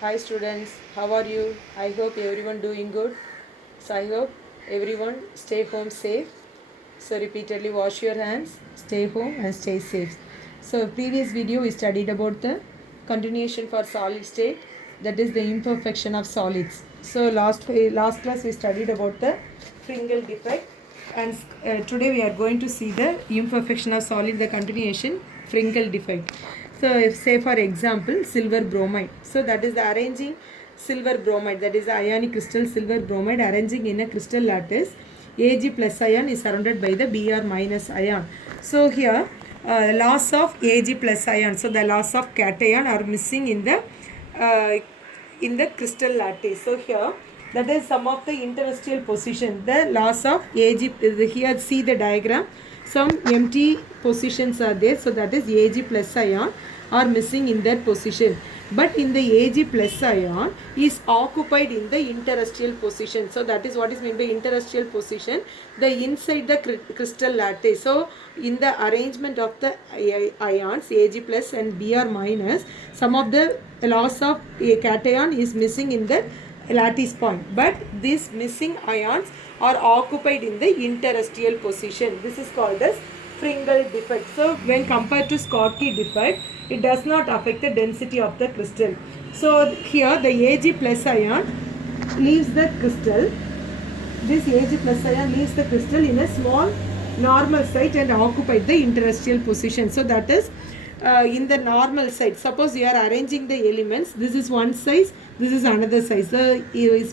Hi students, how are you? I hope everyone doing good. So I hope everyone stay home safe. So repeatedly wash your hands, stay home and stay safe. So previous video we studied about the continuation for solid state, that is the imperfection of solids. So last class we studied about the Fringal defect, and today we are going to see the imperfection of solid, the continuation Fringal defect. So if say for example silver bromide, so that is the arranging silver bromide, that is the ionic crystal silver bromide arranging in a crystal lattice. Ag plus ion is surrounded by the Br minus ion. So here loss of Ag plus ion, so the loss of cation are missing uh, in the crystal lattice. So here that is some of the interstitial position, the loss of Ag. Here see the diagram, some empty positions are there, so that is Ag plus ion are missing in that position, but in the Ag plus ion is occupied in the interstitial position. So that is what is meant by interstitial position, the inside the crystal lattice. So in the arrangement of the ions Ag plus and Br minus, some of the loss of a cation is missing in the lattice point, but these missing ions are occupied in the interstitial position. This is called as Fringal defect. So when compared to Schottky defect, it does not affect the density of the crystal. So here the Ag plus ion leaves the crystal. This Ag plus ion leaves the crystal in a small normal site and occupied the interstitial position. So that is in the normal site. Suppose you are arranging the elements, this is one size, this is another size. The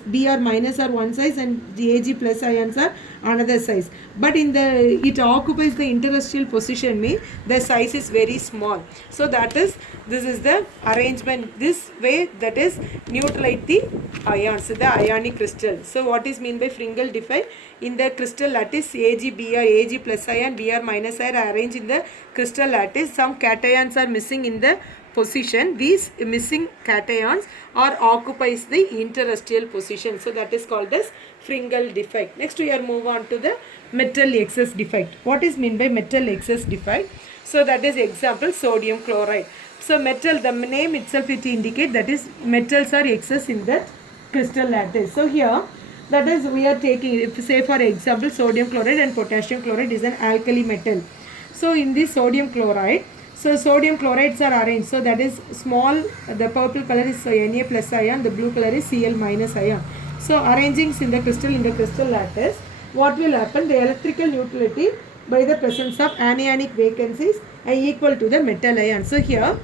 Br minus are one size and the Ag plus ions are another size. But in the it occupies the interstitial position, means the size is very small. So that is, this is the arrangement. This way, that is neutralize the ions, the ionic crystal. So what is mean by Fringal defect? In the crystal lattice, Ag plus ion, Br minus ion are arranged in the crystal lattice. Some cations are missing in the position. These missing cations are occupies the interstitial position. So that is called as Fringal defect. Next we are move on to the metal excess defect. What is mean by metal excess defect? So that is example sodium chloride. So metal, the name itself it indicate that is metals are excess in that crystal lattice. So here that is we are taking, if say for example sodium chloride and potassium chloride is an alkali metal. So in this sodium chloride, so sodium chlorides are arranged. So that is small, the purple color is Na plus ion, the blue color is Cl minus ion. So arranging in the crystal lattice, what will happen? The electrical neutrality by the presence of anionic vacancies are equal to the metal ion. So here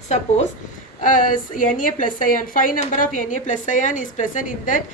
suppose Na plus ion, 5 number of Na plus ion is present in that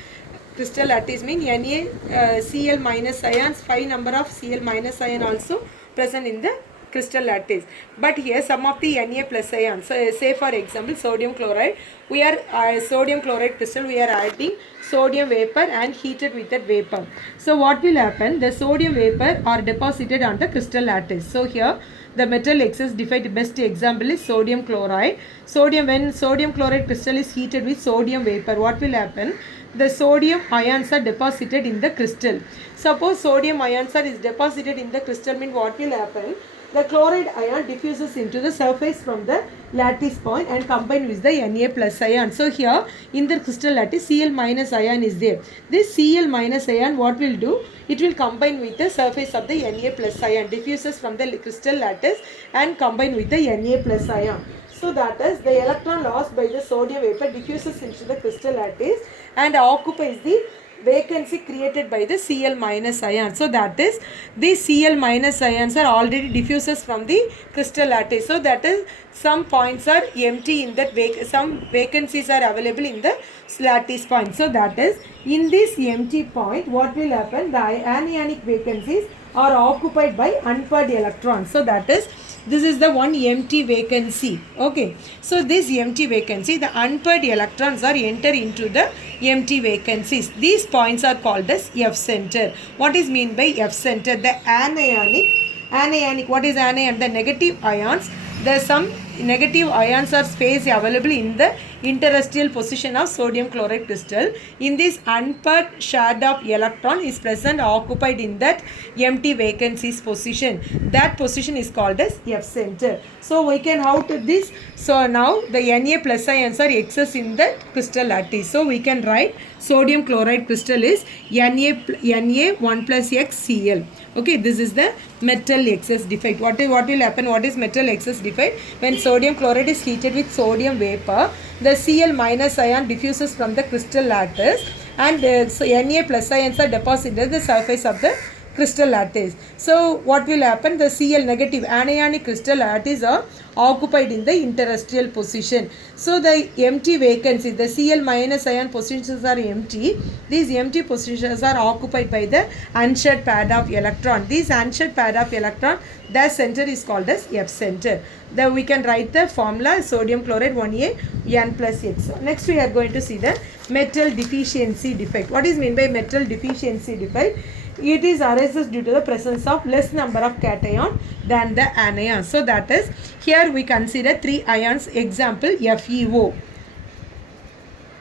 crystal lattice, mean Na Cl minus ions, 5 number of Cl minus ion also present in the crystal lattice. But here some of the Na plus ions, so say for example sodium chloride, we are sodium chloride crystal, we are adding sodium vapor and heated with that vapor. So what will happen? The sodium vapor are deposited on the crystal lattice. So here the metal excess defect best example is sodium chloride. When sodium chloride crystal is heated with sodium vapor, what will happen? The sodium ions are deposited in the crystal. Suppose sodium ions are is deposited in the crystal, mean what will happen? The chloride ion diffuses into the surface from the lattice point and combine with the Na plus ion. So here in the crystal lattice Cl minus ion is there. This Cl minus ion what will do? It will combine with the surface of the Na plus ion, diffuses from the crystal lattice and combine with the Na plus ion. So that is the electron lost by the sodium vapor diffuses into the crystal lattice and occupies the vacancy created by the Cl minus ion. So that is, these Cl minus ions are already diffuses from the crystal lattice. So that is, some points are empty in that some vacancies are available in the lattice point. So that is, in this empty point what will happen? The anionic vacancies are occupied by unpaired electrons. So that is, this is the one empty vacancy. Okay, so this empty vacancy, the unpaired electrons are enter into the empty vacancies. These points are called as F center. What is mean by F center? The anionic, what is anion? The negative ions. There some negative ions are space available in the interstitial position of sodium chloride crystal. In this unpaired shard of electron is present occupied in that empty vacancies position. That position is called as F center. So we can out this. So now the Na plus ions are excess in the crystal lattice. So we can write sodium chloride crystal is Na 1 plus X Cl. Okay, this is the metal excess defect. What will happen? What is metal excess defect? When sodium chloride is heated with sodium vapor, the Cl minus ion diffuses from the crystal lattice, and so Na plus ions are deposited at the surface of the crystal lattice. So what will happen? The Cl negative anionic crystal lattice are occupied in the interstitial position. So the empty vacancies, the Cl minus ion positions are empty. These empty positions are occupied by the unshared pair of electron. These unshared pair of electron, the center is called as F center. Then we can write the formula sodium chloride 1A N plus X. Next we are going to see the metal deficiency defect. What is meant by metal deficiency defect? It is arises due to the presence of less number of cation than the anion. So that is, here we consider 3 ions. Example FeO.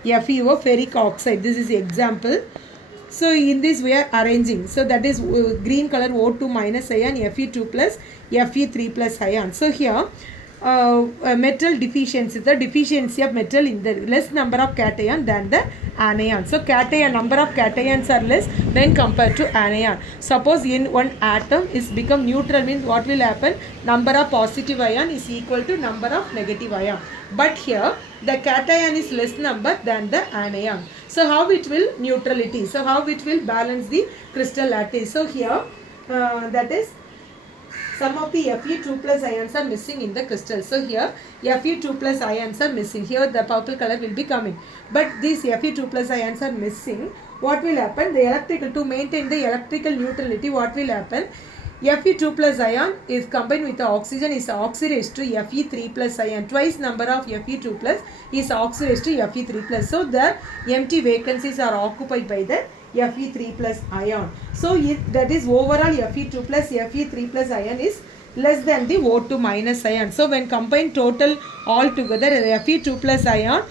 FeO, ferric oxide. This is example. So in this we are arranging. So that is green color O2 minus ion, Fe2 plus, Fe3 plus ion. So here metal deficiency, the deficiency of metal in the less number of cation than the anion. So cation, number of cations are less when compared to anion. Suppose in one atom is become neutral, means what will happen? Number of positive ion is equal to number of negative ion. But here the cation is less number than the anion. So how it will neutrality? So how it will balance the crystal lattice? So here that is, some of the Fe2 plus ions are missing in the crystal. So here Fe2 plus ions are missing. Here the purple color will be coming. But these Fe2 plus ions are missing. What will happen? The electrical, to maintain the electrical neutrality, what will happen? Fe2 plus ion is combined with the oxygen is oxidized to Fe3 plus ion. Twice number of Fe2 plus is oxidized to Fe3 plus. So the empty vacancies are occupied by the Fe3 plus ion. So that is overall Fe2 plus Fe3 plus ion is less than the O2 minus ion. So when combined total all together, Fe2 plus ion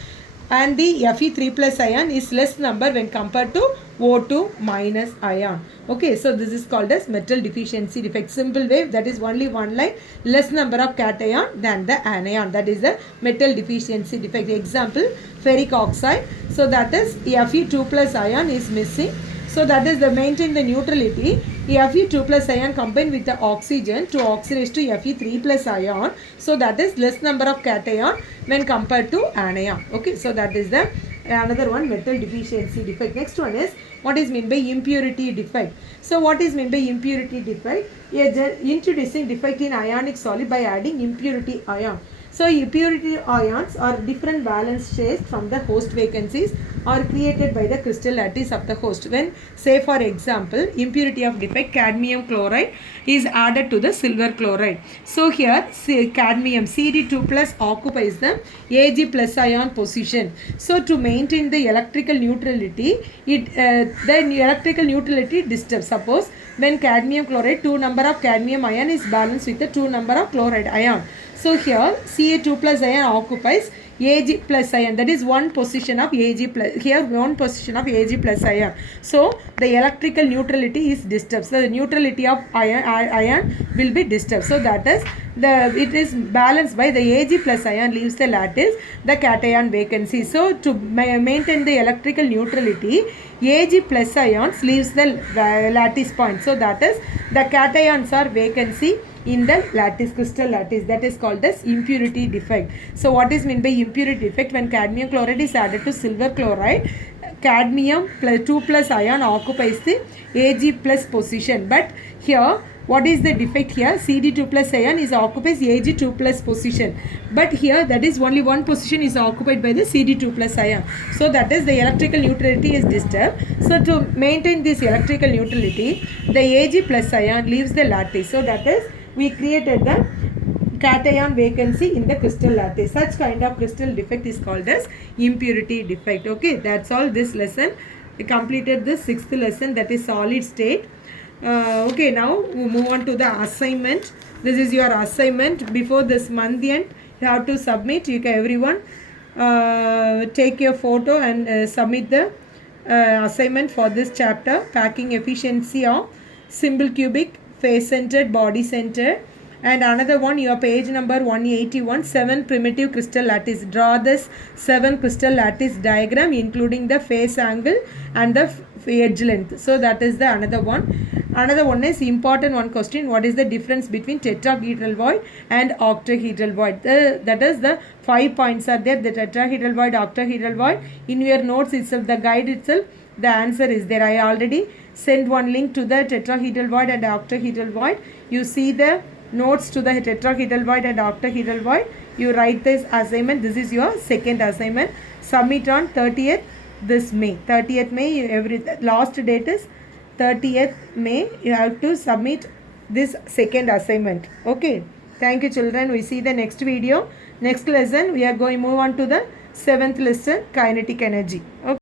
and the Fe3 plus ion is less number when compared to O2 minus ion. Okay, so this is called as metal deficiency defect. Simple way, that is only one line, less number of cation than the anion. That is the metal deficiency defect. Example, ferric oxide. So that is Fe2 plus ion is missing. So that is the maintain the neutrality. Fe2 plus ion combined with the oxygen to oxidize to Fe3 plus ion. So that is less number of cation when compared to anion. Okay, so that is the another one, metal deficiency defect. Next one is what is meant by impurity defect. So what is meant by impurity defect? Introducing defect in ionic solid by adding impurity ion. So impurity ions are different valence shares from the host vacancies are created by the crystal lattice of the host. When, say for example, impurity of defect cadmium chloride is added to the silver chloride. So here cadmium Cd2 plus occupies the Ag plus ion position. So to maintain the electrical neutrality, the electrical neutrality disturbs. Suppose when cadmium chloride, 2 number of cadmium ion is balanced with the 2 number of chloride ion. So here Ca2 plus ion occupies Ag plus ion, that is one position of Ag plus, here one position of Ag plus ion. So the electrical neutrality is disturbed. So the neutrality of ion will be disturbed. So that is it is balanced by the Ag plus ion leaves the lattice, the cation vacancy. So to maintain the electrical neutrality, Ag plus ions leaves the lattice point. So that is the cations are vacancy in the lattice, crystal lattice. That is called as impurity defect. So what is meant by impurity defect? When cadmium chloride is added to silver chloride, cadmium plus 2 plus ion occupies the Ag plus position. But here what is the defect here? Cd2 plus ion is occupies Ag2 plus position. But here that is only one position is occupied by the Cd2 plus ion. So that is the electrical neutrality is disturbed. So to maintain this electrical neutrality, the Ag plus ion leaves the lattice. So that is we created the cation vacancy in the crystal lattice. Such kind of crystal defect is called as impurity defect. Okay, that's all this lesson. We completed the 6th lesson, that is solid state. Okay, now we move on to the assignment. This is your assignment. Before this month end, you have to submit. You can everyone take your photo and submit the assignment for this chapter, packing efficiency of simple cubic, face centered, body centered. And another one, your page number 181, 7 primitive crystal lattice. Draw this 7 crystal lattice diagram including the face angle and the edge length. So that is the another one. Another one is important one question. What is the difference between tetrahedral void and octahedral void? That is the 5 points are there. The tetrahedral void, octahedral void. In your notes itself, the guide itself, the answer is there. I already sent one link to the tetrahedral void and octahedral void. You see the notes to the tetrahedral void and octahedral void. You write this assignment. This is your second assignment. Submit on 30th this May. 30th May. Last date is 30th May. You have to submit this second assignment. Okay. Thank you, children. We see the next video. Next lesson we are going to move on to the 7th lesson, kinetic energy. Okay.